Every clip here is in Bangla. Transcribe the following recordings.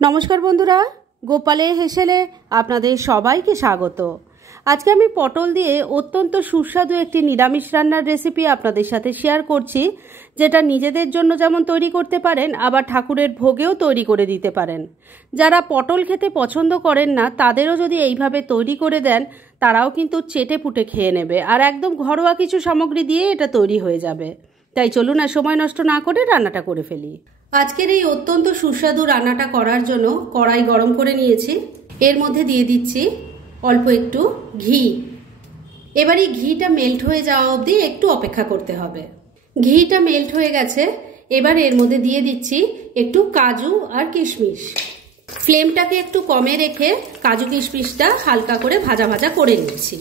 নমস্কার বন্ধুরা, গোপালে হেসেলে আপনাদের সবাইকে স্বাগত। আজকে আমি পটল দিয়ে অত্যন্ত সুস্বাদু একটি নিরামিষ রান্নার রেসিপি আপনাদের সাথে শেয়ার করছি, যেটা নিজেদের জন্য যেমন তৈরি করতে পারেন, আবার ঠাকুরের ভোগেও তৈরি করে দিতে পারেন। যারা পটল খেতে পছন্দ করেন না, তাদেরও যদি এইভাবে তৈরি করে দেন, তারাও কিন্তু চেটে পুটে খেয়ে নেবে। আর একদম ঘরোয়া কিছু সামগ্রী দিয়ে এটা তৈরি হয়ে যাবে। তাই চলুন আর সময় নষ্ট না করে রান্নাটা করে ফেলি। আজকের এই অত্যন্ত সুস্বাদু রান্নাটা করার জন্য কড়াই গরম করে নিয়েছি। এর মধ্যে দিয়ে দিচ্ছি অল্প একটু ঘি। এবার এই ঘিটা মেল্ট হয়ে যাওয়া অবধি একটু অপেক্ষা করতে হবে। ঘিটা মেল্ট হয়ে গেছে, এবার এর মধ্যে দিয়ে দিচ্ছি একটু কাজু আর কিশমিশ। ফ্লেমটাকে একটু কমে রেখে কাজু কিশমিশটা হালকা করে ভাজা ভাজা করে নিচ্ছি।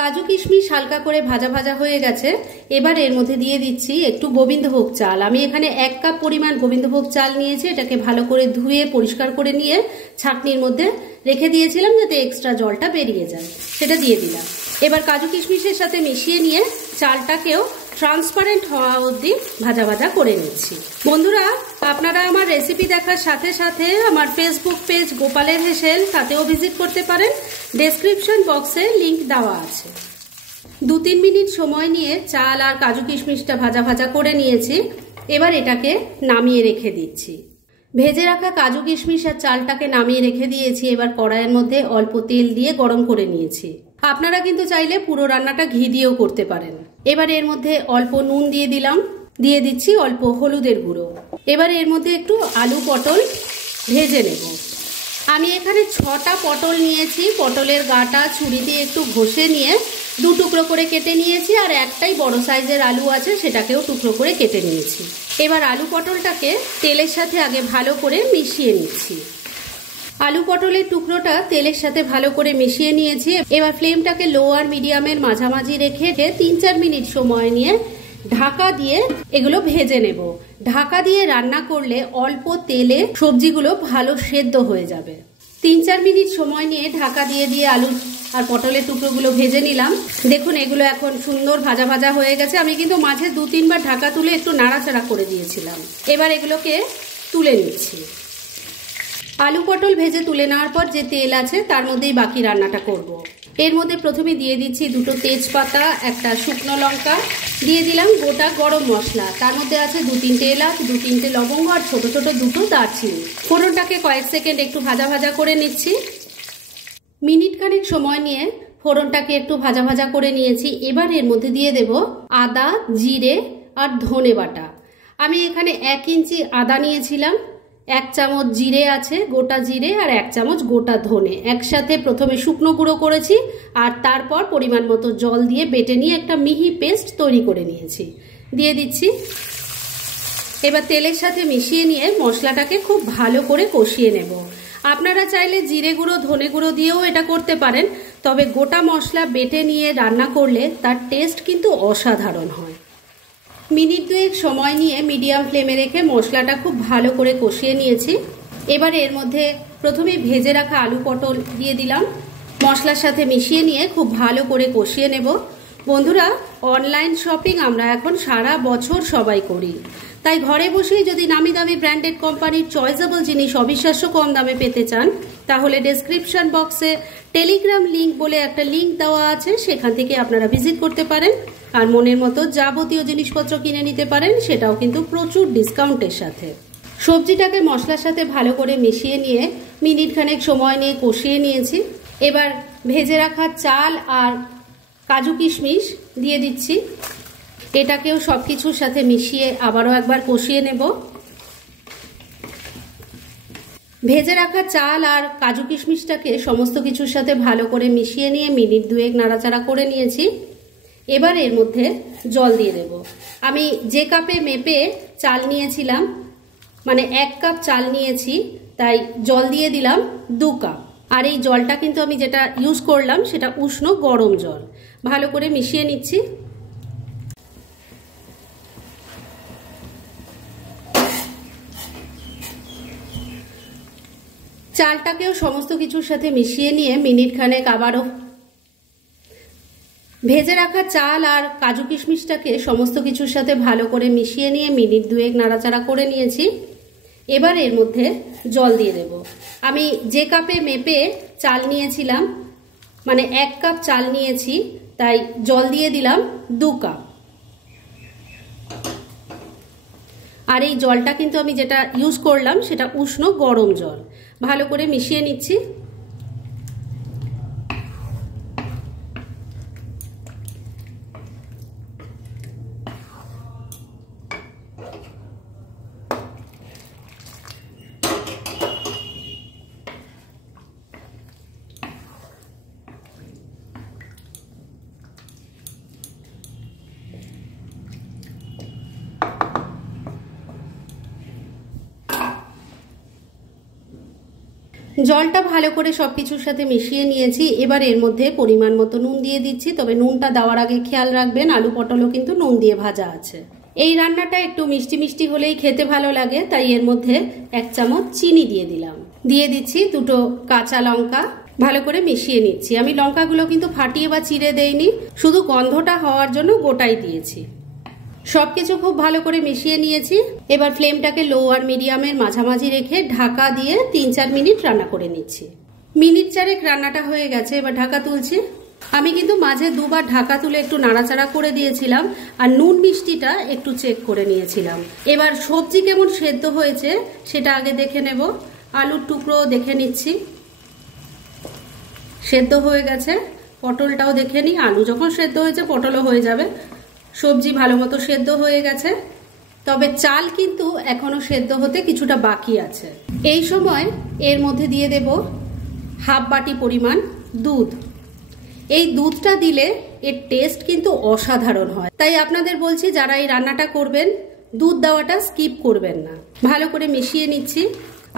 কাজু কিশমিশ হালকা করে ভাজা ভাজা হয়ে গেছে, এবার এর মধ্যে দিয়ে দিচ্ছি একটু গোবিন্দভোগ চাল। আমি এখানে 1 কাপ পরিমাণ গোবিন্দভোগ চাল নিয়েছি। এটাকে ভালো করে ধুয়ে পরিষ্কার করে নিয়ে ছাঁকনির মধ্যে রেখে দিয়েছিলাম যাতে এক্সট্রা জলটা বেরিয়ে যায়, সেটা দিয়ে দিলাম। এবার কাজু কিশমিশের সাথে মিশিয়ে নিয়ে চালটাকেও ট্রান্সপারেন্ট হওয়া অবধি ভাজা ভাজা করে নিচ্ছি। বন্ধুরা, আপনারা আমার রেসিপি দেখার সাথে সাথে আমার ফেসবুক পেজ গোপালের হেসেল, তাতেও ভিজিট করতে পারেন। ডেসক্রিপশন বক্সে লিংক দেওয়া আছে। 2-3 মিনিট সময় নিয়ে চাল আর কাজু কিশমিশটা ভাজা ভাজা করে নিয়েছি। এবার এটাকে নামিয়ে রেখে দিচ্ছি। ভেজে রাখা কাজু কিশমিশ আর চালটাকে নামিয়ে রেখে দিয়েছি। এবার কড়াইয়ের মধ্যে অল্প তেল দিয়ে গরম করে নিয়েছি। আপনারা কিন্তু চাইলে পুরো রান্নাটা ঘি দিয়েও করতে পারেন। এবার এর মধ্যে অল্প নুন দিয়ে দিলাম, দিয়ে দিচ্ছি অল্প হলুদের গুঁড়ো। এবার এর মধ্যে একটু আলু পটল ভেজে নেব। আমি এখানে 6টা পটল নিয়েছি। পটলের গাটা ছুরি দিয়ে একটু ঘষে নিয়ে 2 টুকরো করে কেটে নিয়েছি, আর একটাই বড় সাইজের আলু আছে, সেটাকেও টুকরো করে কেটে নিয়েছি। এবার আলু পটলটাকে তেলের সাথে আগে ভালো করে মিশিয়ে নিচ্ছি। আলু পটলের টুকরোটা তেলের সাথে ভালো করে মিশিয়ে নিয়েছি। এবার ফ্লেমটাকে লো আর মিডিয়ামের মাঝামাঝি রেখে 3-4 মিনিট সময় নিয়ে ঢাকা দিয়ে এগুলো ভেজে নেব। ঢাকা দিয়ে রান্না করলে অল্প তেলে সবজিগুলো ভালো সেদ্ধ হয়ে যাবে। 3-4 মিনিট সময় নিয়ে ঢাকা দিয়ে আলু আর পটলের টুকরোগুলো ভেজে নিলাম। দেখুন, এগুলো এখন সুন্দর ভাজা ভাজা হয়ে গেছে। আমি কিন্তু মাঝে 2-3 বার ঢাকা তুলে একটু নাড়াচাড়া করে দিয়েছিলাম। এবার এগুলোকে তুলে নিচ্ছি। আলু পটল ভেজে তুলে নেওয়ার পর যে তেল আছে তার মধ্যেই বাকি রান্নাটা করব। এর মধ্যে প্রথমে দিয়ে দিচ্ছি 2টো তেজপাতা, একটা শুকনো লঙ্কা, দিয়ে দিলাম গোটা গরম মশলা। তার মধ্যে আছে 2-3টে এলাচ, 2-3টে লবঙ্গ আর ছোট ছোট 2টো দারচিনি। ফোড়নটাকে কয়েক সেকেন্ড একটু ভাজা ভাজা করে নিচ্ছি। মিনিট খানেক সময় নিয়ে ফোড়নটাকে একটু ভাজা ভাজা করে নিয়েছি। এবার এর মধ্যে দিয়ে দেব আদা, জিরে আর ধনে বাটা। আমি এখানে 1 ইঞ্চি আদা নিয়েছিলাম, 1 চামচ জিরে আছে, গোটা জিরে, আর 1 চামচ গোটা ধনে একসাথে প্রথমে শুকনো গুঁড়ো করেছি, আর তারপর পরিমাণ মতো জল দিয়ে বেটে নিয়ে একটা মিহি পেস্ট তৈরি করে নিয়েছি, দিয়ে দিচ্ছি। এবার তেলের সাথে মিশিয়ে নিয়ে মশলাটাকে খুব ভালো করে কষিয়ে নেব। আপনারা চাইলে জিরে গুঁড়ো, ধনে গুঁড়ো দিয়েও এটা করতে পারেন, তবে গোটা মশলা বেটে নিয়ে রান্না করলে তার টেস্ট কিন্তু অসাধারণ হয়। মিনিট 2 সময় নিয়ে মিডিয়াম ফ্লেমে রেখে মশলাটা খুব ভালো করে কষিয়ে নিয়েছি। এবার এর মধ্যে প্রথমে ভেজে রাখা আলু পটল দিয়ে দিলাম। মশলার সাথে মিশিয়ে নিয়ে খুব ভালো করে কষিয়ে নেব। বন্ধুরা, অনলাইন শপিং আমরা এখন সারা বছর সবাই করি, তাই ঘরে বসেই যদি নামি দামি ব্র্যান্ডেড কোম্পানির চয়েসেবল জিনিস অবিশ্বাস্য কম দামে পেতে চান, তাহলে ডেসক্রিপশন বক্সে টেলিগ্রাম লিংক বলে একটা লিংক দেওয়া আছে, সেখান থেকে আপনারা ভিজিট করতে পারেন। আর মনের মতো যাবতীয় জিনিসপত্র কিনে নিতে পারেন, সেটাও কিন্তু প্রচুর ডিসকাউন্টের সাথে। সবজিটাকে মশলার সাথে ভালো করে মিশিয়ে নিয়ে মিনিট খানেক সময় নিয়ে কষিয়ে নিয়েছি। এবার ভেজে রাখা চাল আর কাজু কিশমিশ দিয়ে দিচ্ছি। এটাকেও সব কিছুর সাথে মিশিয়ে আবারও একবার কষিয়ে নেব। ভেজে রাখা চাল আর কাজু কিশমিশটাকে সমস্ত কিছুর সাথে ভালো করে মিশিয়ে নিয়ে মিনিট 2 নাড়াচাড়া করে নিয়েছি। এবার এর মধ্যে জল দিয়ে দেব। আমি যে কাপে মেপে চাল নিয়েছিলাম, মানে 1 কাপ চাল নিয়েছি, তাই জল দিয়ে দিলাম 2 কাপ। আর এই জলটা কিন্তু আমি যেটা ইউজ করলাম সেটা উষ্ণ গরম জল। ভালো করে মিশিয়ে নিচ্ছি। চালটাকেও সমস্ত কিছুর সাথে মিশিয়ে নিয়ে মিনিট খানেক আবারও ভেজে রাখা চাল আর কাজু কিশমিশটাকে সমস্ত কিছুর সাথে ভালো করে মিশিয়ে নিয়ে মিনিট 2 নাড়াচাড়া করে নিয়েছি। এবার এর মধ্যে জল দিয়ে দেব। আমি যে কাপে মেপে চাল নিয়েছিলাম, মানে 1 কাপ চাল নিয়েছি, তাই জল দিয়ে দিলাম 2 কাপ। আর এই জলটা কিন্তু আমি যেটা ইউজ করলাম সেটা উষ্ণ গরম জল। ভালো করে মিশিয়ে নিচ্ছি। জলটা ভালো করে সবকিছুর সাথে মিশিয়ে নিয়েছি। এবার এর মধ্যে পরিমাণ মতো নুন দিয়ে দিচ্ছি, তবে নুনটা দেওয়ার আগে খেয়াল রাখবেন আলু পটলও কিন্তু নুন দিয়ে ভাজা আছে। এই রান্নাটা একটু মিষ্টি মিষ্টি হলেই খেতে ভালো লাগে, তাই এর মধ্যে 1 চামচ চিনি দিয়ে দিলাম। দিয়ে দিচ্ছি 2টো কাঁচা লঙ্কা। ভালো করে মিশিয়ে নিচ্ছি। আমি লঙ্কাগুলো কিন্তু ফাটিয়ে বা চিড়ে দেইনি, শুধু গন্ধটা হওয়ার জন্য গোটাই দিয়েছি। সবকিছু খুব ভালো করে মিশিয়ে নিয়েছি। এবার ফ্লেমটাকে লো আর মিডিয়ামের মাঝামাঝি রেখে ঢাকা দিয়ে 3-4 মিনিট রান্না করে নিচ্ছি। মিনিট 4 রান্নাটা হয়ে গেছে। এবার ঢাকা তুলছি। আমি কিন্তু মাঝে 2 বার ঢাকা তুলে একটু নাড়াচাড়া করে দিয়েছিলাম, আর নুন মিষ্টিটা একটু চেক করে নিয়েছিলাম। এবার সবজি কেমন সেদ্ধ হয়েছে সেটা আগে দেখে নেব। আলুর টুকরো দেখে নিচ্ছি, সেদ্ধ হয়ে গেছে। পটলটাও দেখে নিই, আলু যখন সেদ্ধ হয়েছে পটলও হয়ে যাবে। সবজি ভালো মতো সেদ্ধ হয়ে গেছে, তবে চাল কিন্তু এখনো সেদ্ধ হতে কিছুটা বাকি আছে। এই সময় এর মধ্যে দিয়ে দেব 1/2 বাটি পরিমাণ দুধ। এই দুধটা দিলে এর টেস্ট কিন্তু অসাধারণ হয়, তাই আপনাদের বলছি যারা এই রান্নাটা করবেন দুধ দেওয়াটা স্কিপ করবেন না। ভালো করে মিশিয়ে নিচ্ছি।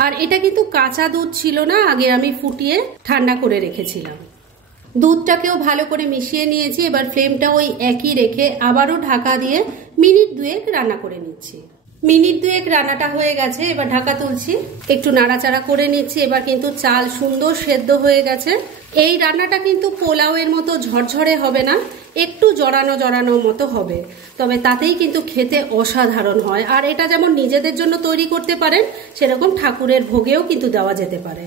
আর এটা কিন্তু কাঁচা দুধ ছিল না, আগে আমি ফুটিয়ে ঠান্ডা করে রেখেছিলাম। দুধটাকেও ভালো করে মিশিয়ে নিয়েছি। এবার ফ্লেমটা ওই একই রেখে আবারও ঢাকা দিয়ে মিনিট 2 রান্না করে নিচ্ছি। মিনিট 2 রান্নাটা হয়ে গেছে। এবার ঢাকা তুলছি, একটু নাড়াচাড়া করে নিচ্ছি। এবার কিন্তু চাল সুন্দর সেদ্ধ হয়ে গেছে। এই রান্নাটা কিন্তু পোলাওয়ের মতো ঝরঝরে হবে না, একটু জড়ানো জড়ানো মতো হবে, তবে তাতেই কিন্তু খেতে অসাধারণ হয়। আর এটা যেমন নিজেদের জন্য তৈরি করতে পারেন, সেরকম ঠাকুরের ভোগেও কিন্তু দেওয়া যেতে পারে।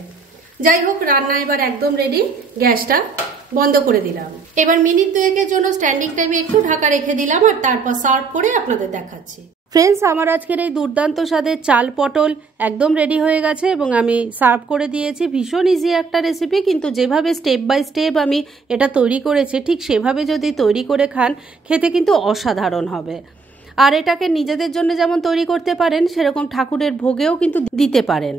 যাই হোক, রান্না এবার একদম রেডি। গ্যাসটা বন্ধ করে দিলাম। এবার মিনিট 2 জন্য স্ট্যান্ডিং টাইমে একটু ঢাকা রেখে দিলাম, আর তারপর সার্ভ করে আপনাদের দেখাচ্ছি। ফ্রেন্ডস, আমার আজকের এই দুর্দান্ত স্বাদের চাল পটল একদম রেডি হয়ে গেছে এবং আমি সার্ভ করে দিয়েছি। ভীষণ ইজি একটা রেসিপি, কিন্তু যেভাবে স্টেপ বাই স্টেপ আমি এটা তৈরি করেছি ঠিক সেভাবে যদি তৈরি করে খান খেতে কিন্তু অসাধারণ হবে। আর এটাকে নিজেদের জন্য যেমন তৈরি করতে পারেন, সেরকম ঠাকুরের ভোগেও কিন্তু দিতে পারেন।